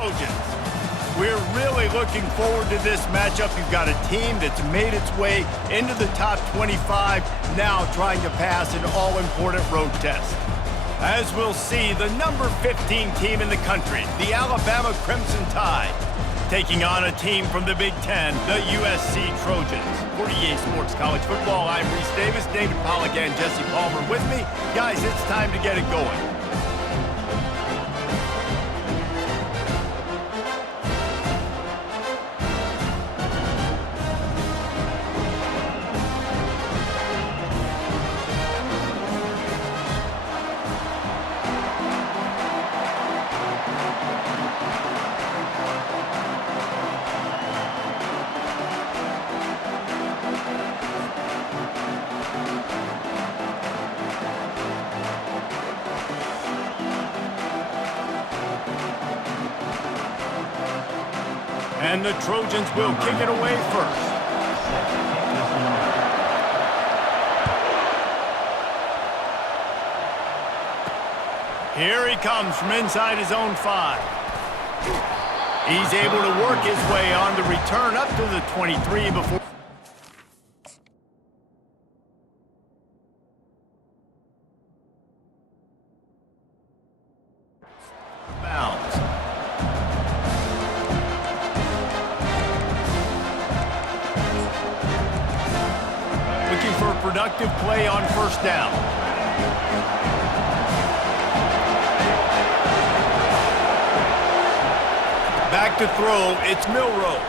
Trojans. We're really looking forward to this matchup. You've got a team that's made its way into the top 25, now trying to pass an all-important road test. As we'll see, the number 15 team in the country, the Alabama Crimson Tide, taking on a team from the Big Ten, the USC Trojans. For EA Sports College Football, I'm Reese Davis, David Pollack and Jesse Palmer with me. Guys, it's time to get it going. And the Trojans will kick it away first. Here he comes from inside his own 5. He's able to work his way on the return up to the 23 before. Bounds. Looking for a productive play on first down. Back to throw, it's Milroe.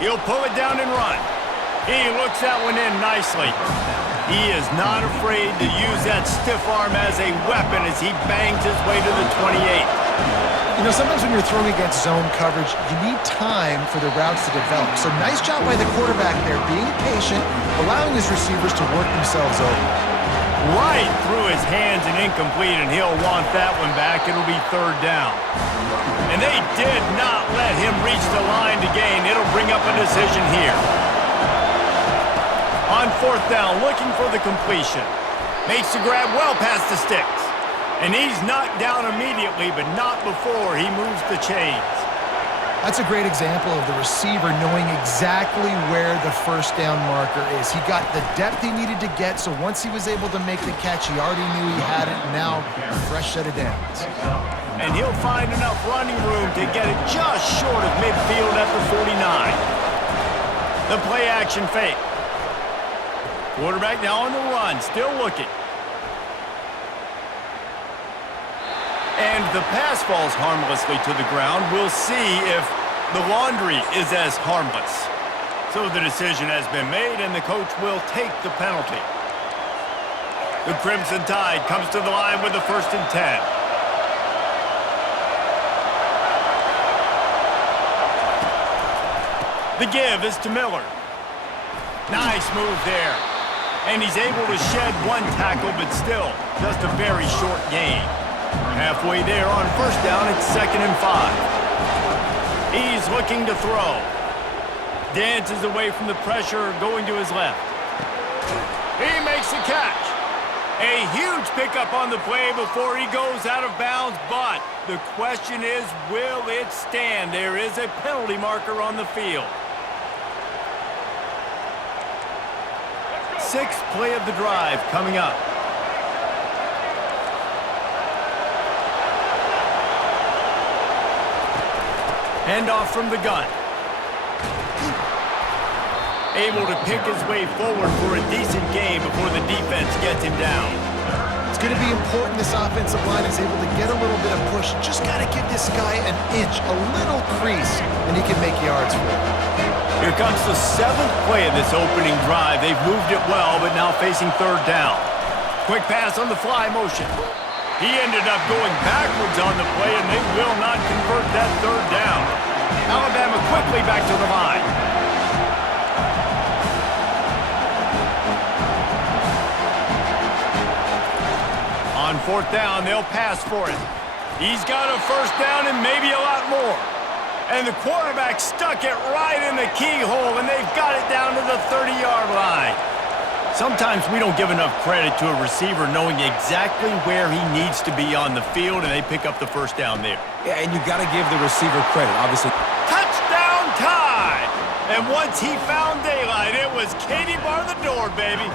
He'll pull it down and run. He looks that one in nicely. He is not afraid to use that stiff arm as a weapon as he bangs his way to the 28. You know, sometimes when you're throwing against zone coverage, you need time for the routes to develop. So nice job by the quarterback there, being patient, allowing his receivers to work themselves over. Right through his hands and incomplete, and he'll want that one back. It'll be third down. And they did not let him reach the line to gain. It'll bring up a decision here. On fourth down, looking for the completion. Makes the grab well past the sticks. And he's knocked down immediately, but not before he moves the chains. That's a great example of the receiver knowing exactly where the first down marker is. He got the depth he needed to get, so once he was able to make the catch, he already knew he had it, and now a fresh set of downs. And he'll find enough running room to get it just short of midfield at the 49. The play action fake. Quarterback now on the run, still looking. And the pass falls harmlessly to the ground. We'll see if the laundry is as harmless. So the decision has been made, and the coach will take the penalty. The Crimson Tide comes to the line with the 1st and 10. The give is to Miller. Nice move there. And he's able to shed one tackle, but still just a very short gain. Halfway there on first down, it's 2nd and 5. He's looking to throw. Dances away from the pressure, going to his left. He makes the catch. A huge pickup on the play before he goes out of bounds, but the question is, will it stand? There is a penalty marker on the field. 6th play of the drive coming up. Handoff from the gun. Able to pick his way forward for a decent gain before the defense gets him down. It's going to be important this offensive line is able to get a little bit of push. Just got to give this guy an inch, a little crease, and he can make yards for it. Here comes the 7th play of this opening drive. They've moved it well, but now facing third down. Quick pass on the fly motion. He ended up going backwards on the play, and they will not convert that third down. Alabama quickly back to the line. On fourth down, they'll pass for it. He's got a first down and maybe a lot more. And the quarterback stuck it right in the keyhole, and they've got it down to the 30-yard line. Sometimes we don't give enough credit to a receiver knowing exactly where he needs to be on the field, and they pick up the first down there. Yeah, and you got to give the receiver credit, obviously. Touchdown time! And once he found daylight, it was Katie bar the door, baby.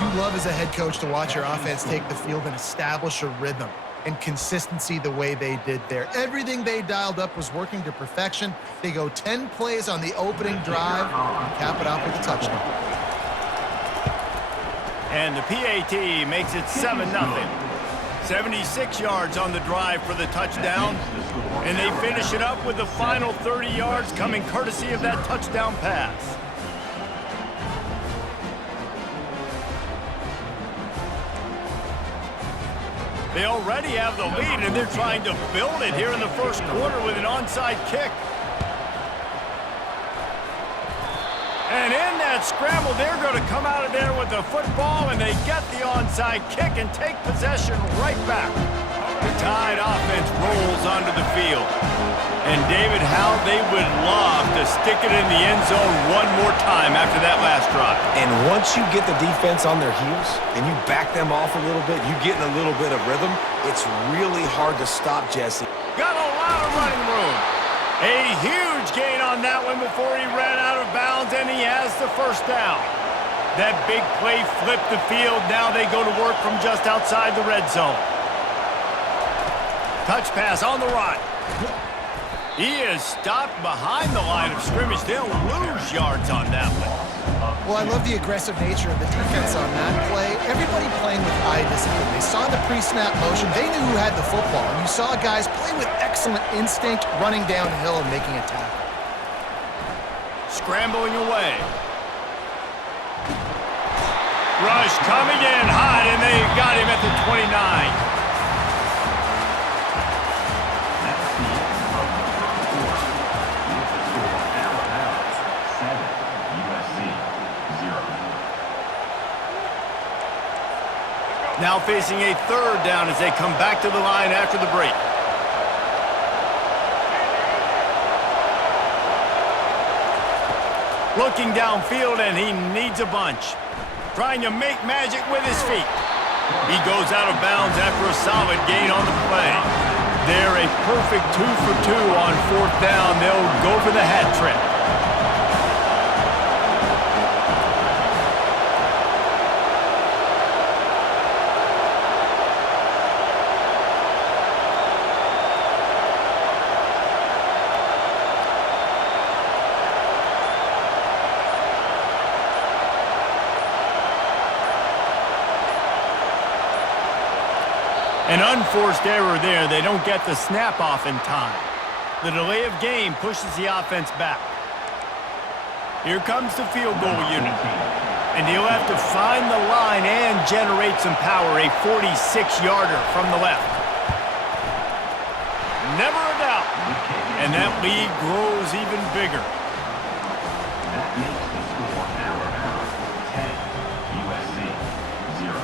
You love as a head coach to watch your offense take the field and establish a rhythm and consistency the way they did there. Everything they dialed up was working to perfection. They go 10 plays on the opening drive and cap it off with a touchdown. And the PAT makes it 7-0. 76 yards on the drive for the touchdown. And they finish it up with the final 30 yards coming courtesy of that touchdown pass. They already have the lead, and they're trying to build it here in the first quarter with an onside kick. And in that scramble, they're going to come out of there with the football, and they get the onside kick and take possession right back. The Tide offense rolls onto the field. And David, how they would love to stick it in the end zone one more time after that last drive. And once you get the defense on their heels and you back them off a little bit, you get in a little bit of rhythm, it's really hard to stop, Jesse. Got a lot of running room. A huge gain on that one before he ran out of bounds, and he has the first down. That big play flipped the field. Now they go to work from just outside the red zone. Touch pass on the right. He is stopped behind the line of scrimmage. They'll lose yards on that one. Well, I love the aggressive nature of the defense on that play. Everybody playing with eye discipline. They saw the pre-snap motion. They knew who had the football. And you saw guys play with excellent instinct, running downhill and making a tackle. Scrambling away. Rush coming in hot, and they got him at the 29. Now facing a third down as they come back to the line after the break. Looking downfield, and he needs a bunch. Trying to make magic with his feet. He goes out of bounds after a solid gain on the play. They're a perfect 2 for 2 on fourth down. They'll go for the hat trick. An unforced error there. They don't get the snap off in time. The delay of game pushes the offense back. Here comes the field goal unit. And he'll have to find the line and generate some power. A 46-yarder from the left. Never a doubt. And that lead grows even bigger. That makes the score now 10, USC 0.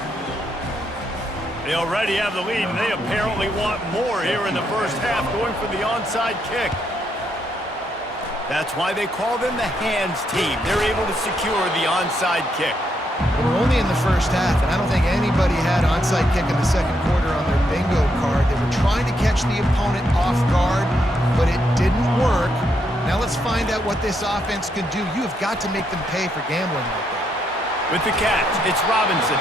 They already have the lead, and they apparently want more here in the first half, going for the onside kick. That's why they call them the hands team. They're able to secure the onside kick. We're only in the first half, and I don't think anybody had onside kick in the second quarter on their bingo card. They were trying to catch the opponent off guard, but it didn't work. Now let's find out what this offense can do. You have got to make them pay for gambling like that. With the catch, it's Robinson.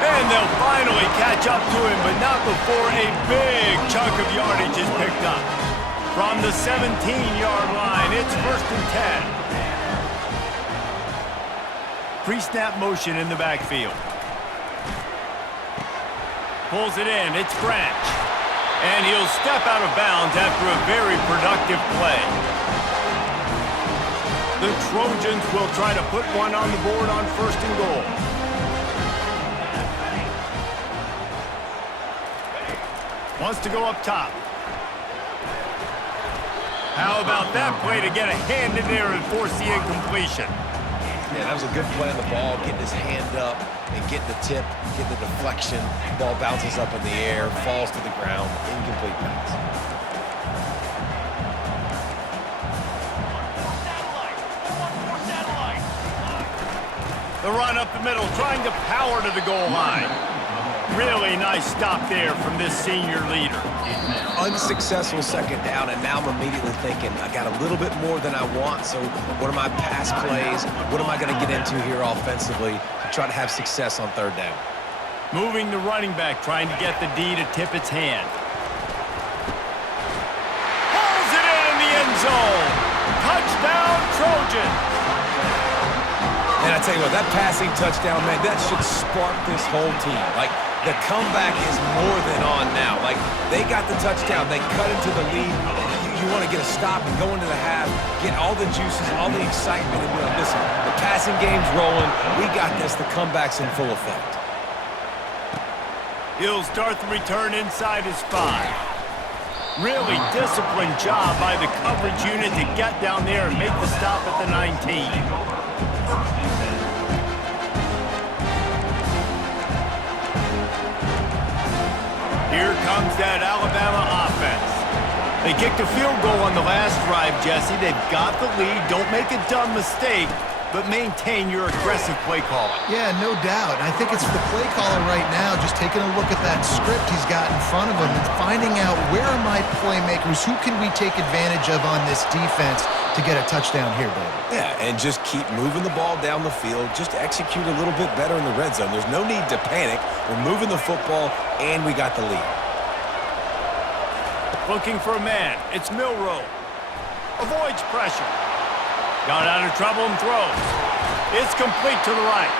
And they'll finally catch up to him, but not before a big chunk of yardage is picked up. From the 17-yard line, it's 1st and 10. Pre-snap motion in the backfield. Pulls it in, it's Branch. And he'll step out of bounds after a very productive play. The Trojans will try to put one on the board on 1st and goal. Wants to go up top. How about that play to get a hand in there and force the incompletion? Yeah, that was a good play on the ball, getting his hand up and getting the tip, getting the deflection. Ball bounces up in the air, falls to the ground, incomplete pass. The run up the middle, trying to power to the goal line. Really nice stop there from this senior leader. Unsuccessful second down, and now I'm immediately thinking, I got a little bit more than I want, so what are my pass plays? What am I going to get into here offensively to try to have success on third down? Moving the running back, trying to get the D to tip its hand. Pulls it in the end zone. Touchdown, Trojans. And I tell you what, that passing touchdown, man, that should spark this whole team. Like, the comeback is more than on now. Like, they got the touchdown. They cut into the lead. You want to get a stop and go into the half, get all the juices, all the excitement, and be like, listen, the passing game's rolling. We got this. The comeback's in full effect. He'll start the return inside his 5. Really disciplined job by the coverage unit to get down there and make the stop at the 19. Here comes that Alabama offense. They kicked a field goal on the last drive, Jesse. They've got the lead. Don't make a dumb mistake, but maintain your aggressive play calling. Yeah, no doubt. And I think it's the play caller right now just taking a look at that script he's got in front of him and finding out where are my playmakers, who can we take advantage of on this defense to get a touchdown here, David. Yeah, and just keep moving the ball down the field. Just execute a little bit better in the red zone. There's no need to panic. We're moving the football, and we got the lead. Looking for a man. It's Milroe. Avoids pressure. Got out of trouble and throws. It's complete to the right.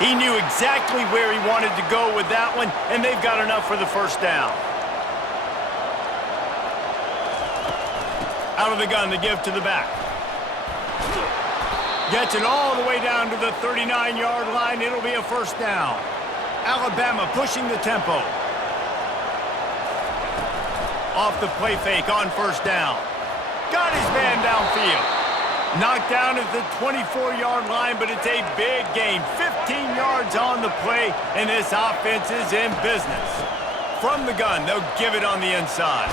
He knew exactly where he wanted to go with that one, and they've got enough for the first down. Out of the gun to give to the back. Gets it all the way down to the 39-yard line. It'll be a first down. Alabama pushing the tempo. Off the play fake on first down. Got his man downfield. Knocked down at the 24-yard line, but it's a big gain. 15 yards on the play, and this offense is in business. From the gun, they'll give it on the inside.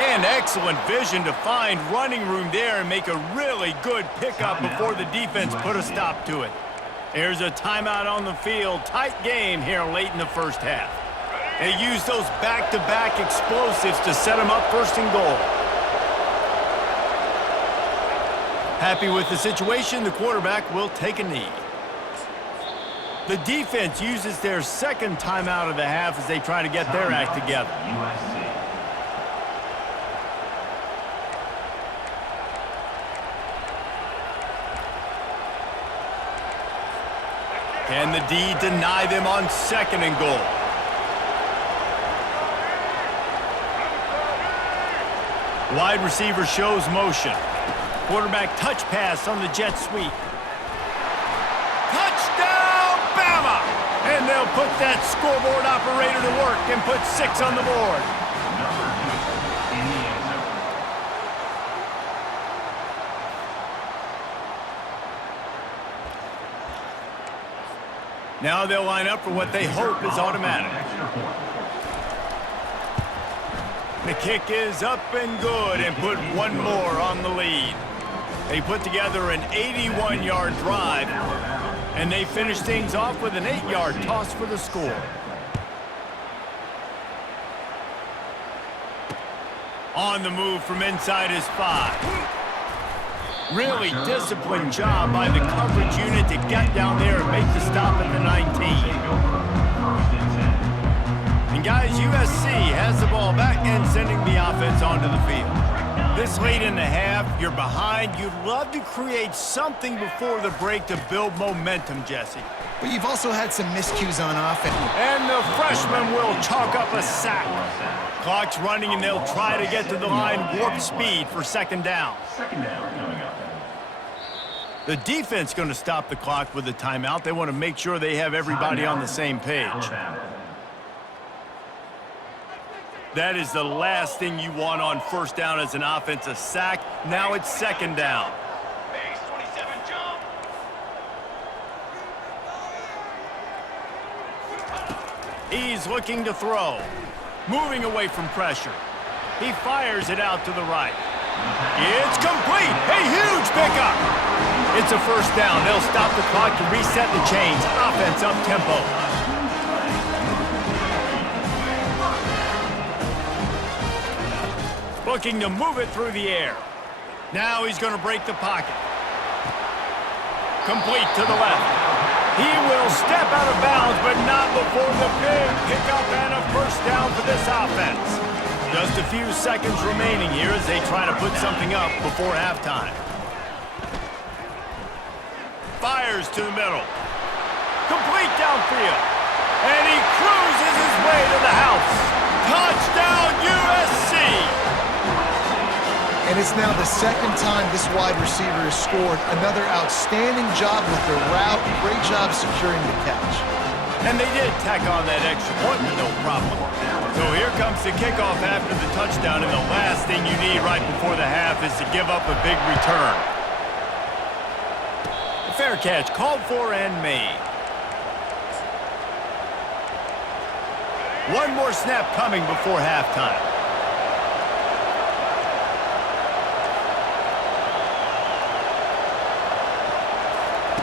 And excellent vision to find running room there and make a really good pickup before the defense put a stop to it. There's a timeout on the field. Tight game here late in the first half. They use those back-to-back explosives to set them up first and goal. Happy with the situation, the quarterback will take a knee. The defense uses their second timeout of the half as they try to get their act together. USC. Can the D deny them on second and goal? Wide receiver shows motion. Quarterback touch pass on the jet sweep. Touchdown, Bama! And they'll put that scoreboard operator to work and put 6 on the board. Number 2 in the end zone. Now they'll line up for what they hope is automatic. Extra point. The kick is up and good and put one more on the lead. They put together an 81-yard drive, and they finish things off with an 8-yard toss for the score. On the move from inside his 5. Really disciplined job by the coverage unit to get down there and make the stop at the 19. And guys, USC has the ball back and sending the offense onto the field. This late in the half, you're behind. You'd love to create something before the break to build momentum, Jesse. But you've also had some miscues on offense. And the freshman will chalk up a sack. Clock's running, and they'll try to get to the line warp speed for second down. Second down coming up. The defense going to stop the clock with a timeout. They want to make sure they have everybody on the same page. Alabama. That is the last thing you want on first down as an offensive sack. Now it's second down. Base 27 jump. He's looking to throw. Moving away from pressure. He fires it out to the right. It's complete. A huge pickup. It's a first down. They'll stop the clock to reset the chains. Offense up tempo. Looking to move it through the air. Now he's going to break the pocket. Complete to the left. He will step out of bounds, but not before the big pickup and a first down for this offense. Just a few seconds remaining here as they try to put something up before halftime. Fires to the middle. Complete downfield. And he cruises his way to the house. Touchdown, USC! And it's now the second time this wide receiver has scored. Another outstanding job with the route. Great job securing the catch. And they did tack on that extra point with no problem. So here comes the kickoff after the touchdown, and the last thing you need right before the half is to give up a big return. A fair catch called for and made. One more snap coming before halftime.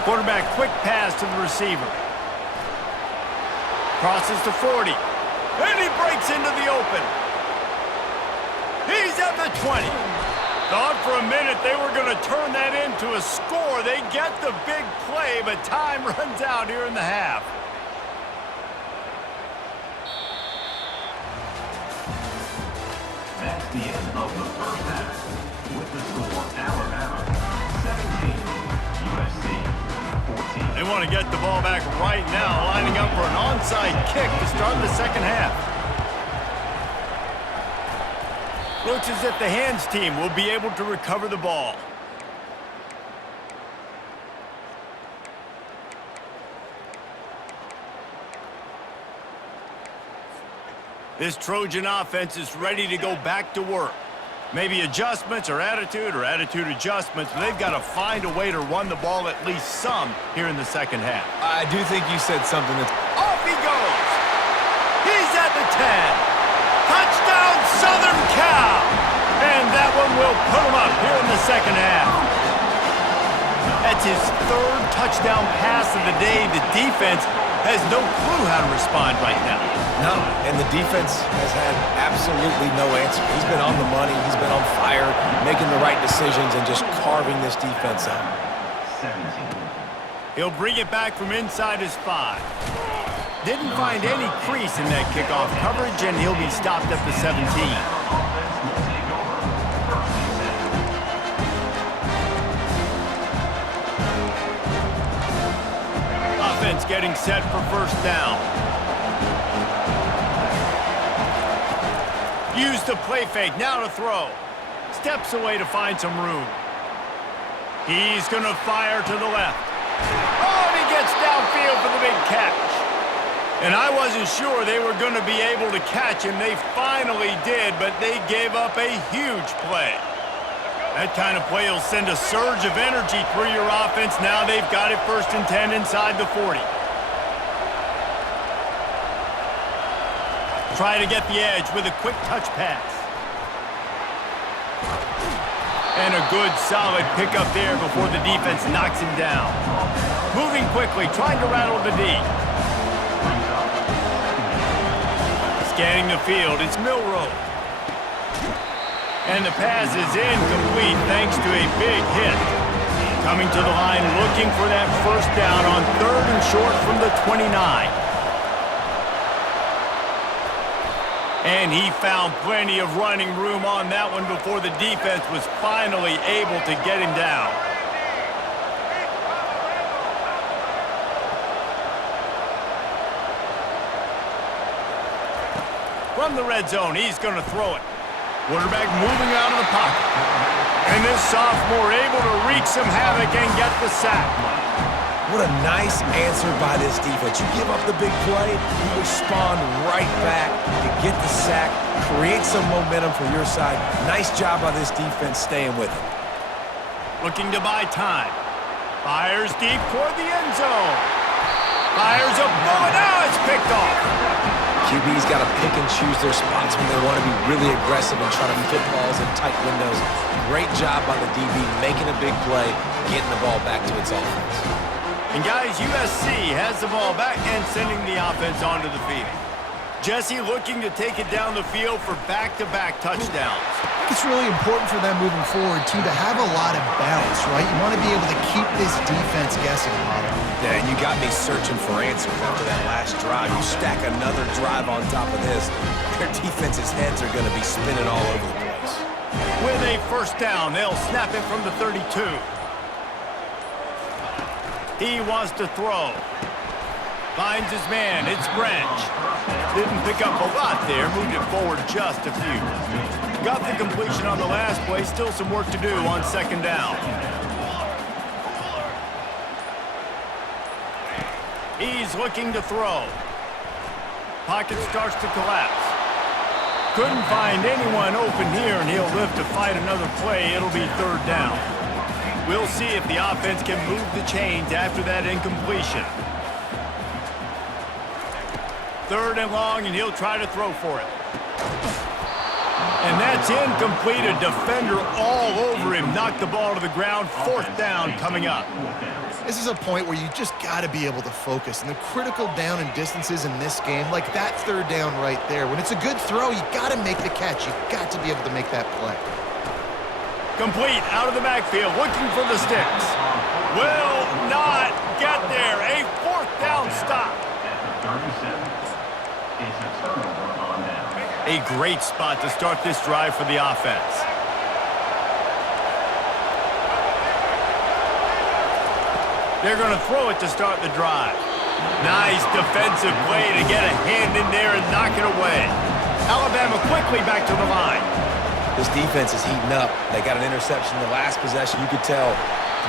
Quarterback quick pass to the receiver. Crosses to 40. And he breaks into the open. He's at the 20. Thought for a minute they were going to turn that into a score. They get the big play, but time runs out here in the half. That's the end of the first half. With the score, Alabama 17, USC 14. They want to get the ball back right now, lining up for an onside kick to start the second half. Looks as if the hands team will be able to recover the ball. This Trojan offense is ready to go back to work. Maybe adjustments or attitude adjustments, but they've got to find a way to run the ball at least some here in the second half. I do think you said something that's... Off he goes! He's at the 10. Touchdown, Southern Cal! And that one will put him up here in the second half. That's his third touchdown pass of the day. The defense has no clue how to respond right now. No, and the defense has had absolutely no answer. He's been on the money. He's been on fire, making the right decisions and just carving this defense up. 17. He'll bring it back from inside his 5. Didn't find any crease in that kickoff coverage, and he'll be stopped at the 17. Offense will take over. First and 10. Offense getting set for first down. Use the play fake, now to throw. Steps away to find some room. He's going to fire to the left. Oh, and he gets downfield for the big catch. And I wasn't sure they were going to be able to catch him. They finally did, but they gave up a huge play. That kind of play will send a surge of energy through your offense. Now they've got it first and 10 inside the 40. Try to get the edge with a quick touch pass. And a good, solid pickup there before the defense knocks him down. Moving quickly, trying to rattle the D. Scanning the field, it's Milroe. And the pass is incomplete thanks to a big hit. Coming to the line looking for that first down on 3rd and short from the 29. And he found plenty of running room on that one before the defense was finally able to get him down. From the red zone, he's going to throw it. Quarterback moving out of the pocket. And this sophomore able to wreak some havoc and get the sack. What a nice answer by this defense. You give up the big play, you respond right back, you get the sack, create some momentum for your side. Nice job by this defense staying with it. Looking to buy time. Fires deep toward the end zone. Fires a bullet. Now it's picked off. QB's got to pick and choose their spots when they want to be really aggressive and try to fit balls in tight windows. Great job by the DB making a big play, getting the ball back to its offense. And guys, USC has the ball back and sending the offense onto the field. Jesse looking to take it down the field for back-to-back touchdowns. I think it's really important for them moving forward, too, to have a lot of balance, right? You want to be able to keep this defense guessing, Potter. Yeah, and you got me searching for answers after that last drive. You stack another drive on top of this, their defense's heads are going to be spinning all over the place. With a first down, they'll snap it from the 32. He wants to throw. Finds his man. It's Branch. Didn't pick up a lot there. Moved it forward just a few. Got the completion on the last play. Still some work to do on second down. He's looking to throw. Pocket starts to collapse. Couldn't find anyone open here, and he'll live to fight another play. It'll be third down. We'll see if the offense can move the chains after that incompletion. Third and long, and he'll try to throw for it. And that's incomplete. A defender all over him. Knocked the ball to the ground. Fourth down coming up. This is a point where you just got to be able to focus. And the critical down and distances in this game, like that third down right there, when it's a good throw, you got to make the catch. You've got to be able to make that play. Complete out of the backfield, looking for the sticks. Will not get there. A fourth down stop. A great spot to start this drive for the offense. They're going to throw it to start the drive. Nice defensive play to get a hand in there and knock it away. Alabama quickly back to the line. This defense is heating up. They got an interception the last possession. You could tell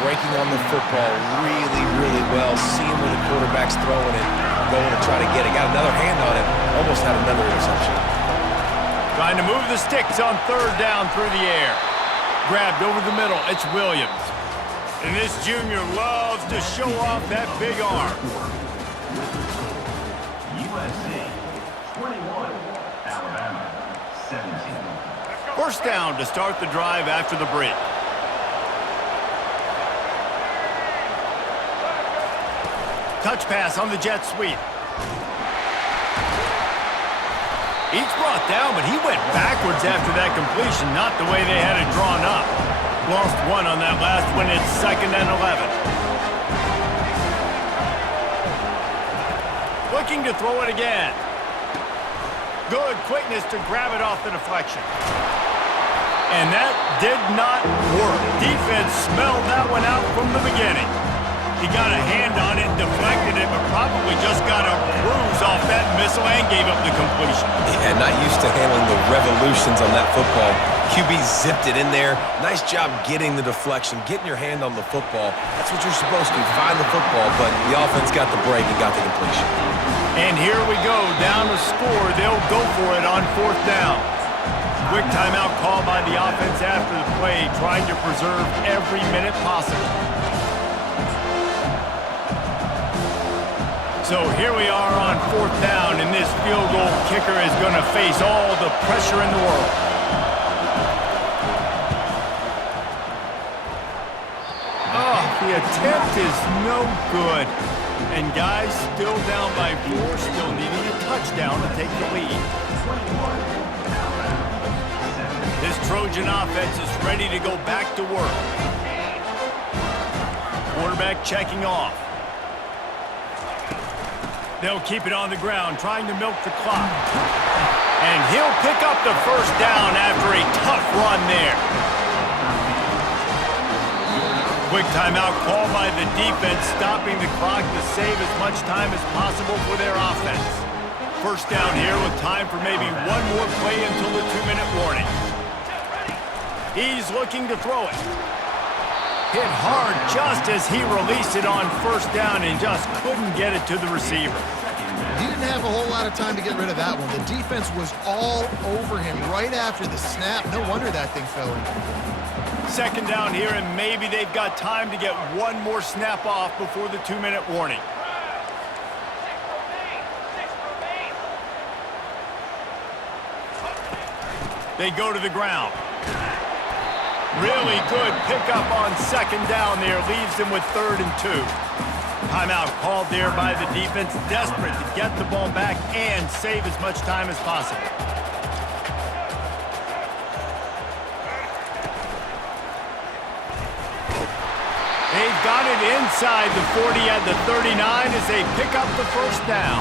breaking on the football really, really well. Seeing where the quarterback's throwing it, going to try to get it. Got another hand on it. Almost had another interception. Trying to move the sticks on third down through the air. Grabbed over the middle. It's Williams. And this junior loves to show off that big arm. USC 21, Alabama 17. First down to start the drive after the break. Touch pass on the jet sweep. He's brought down, but he went backwards after that completion, not the way they had it drawn up. Lost one on that last one. It's 2nd and 11. Looking to throw it again. Good quickness to grab it off the deflection. And that did not work. Defense smelled that one out from the beginning. He got a hand on it and deflected it, but probably just got a bruise off that missile and gave up the completion. Yeah, not used to handling the revolutions on that football. QB zipped it in there. Nice job getting the deflection, getting your hand on the football. That's what you're supposed to do, find the football, but the offense got the break and got the completion. And here we go, down to score. They'll go for it on fourth down. Quick timeout call by the offense after the play, trying to preserve every minute possible. So here we are on fourth down, and this field goal kicker is going to face all the pressure in the world. Oh, the attempt is no good. And guys, still down by 4, still needing a touchdown to take the lead. This Trojan offense is ready to go back to work. Quarterback checking off. They'll keep it on the ground, trying to milk the clock. And he'll pick up the first down after a tough run there. Quick timeout call by the defense, stopping the clock to save as much time as possible for their offense. First down here with time for maybe one more play until the 2-minute warning. He's looking to throw it. Hit hard just as he released it on first down and just couldn't get it to the receiver. He didn't have a whole lot of time to get rid of that one. The defense was all over him right after the snap. No wonder that thing fell in. Second down here, and maybe they've got time to get one more snap off before the 2-minute warning. They go to the ground. Really good pickup on second down there. Leaves them with 3rd and 2. Timeout called there by the defense. Desperate to get the ball back and save as much time as possible. They've got it inside the 40 at the 39 as they pick up the first down.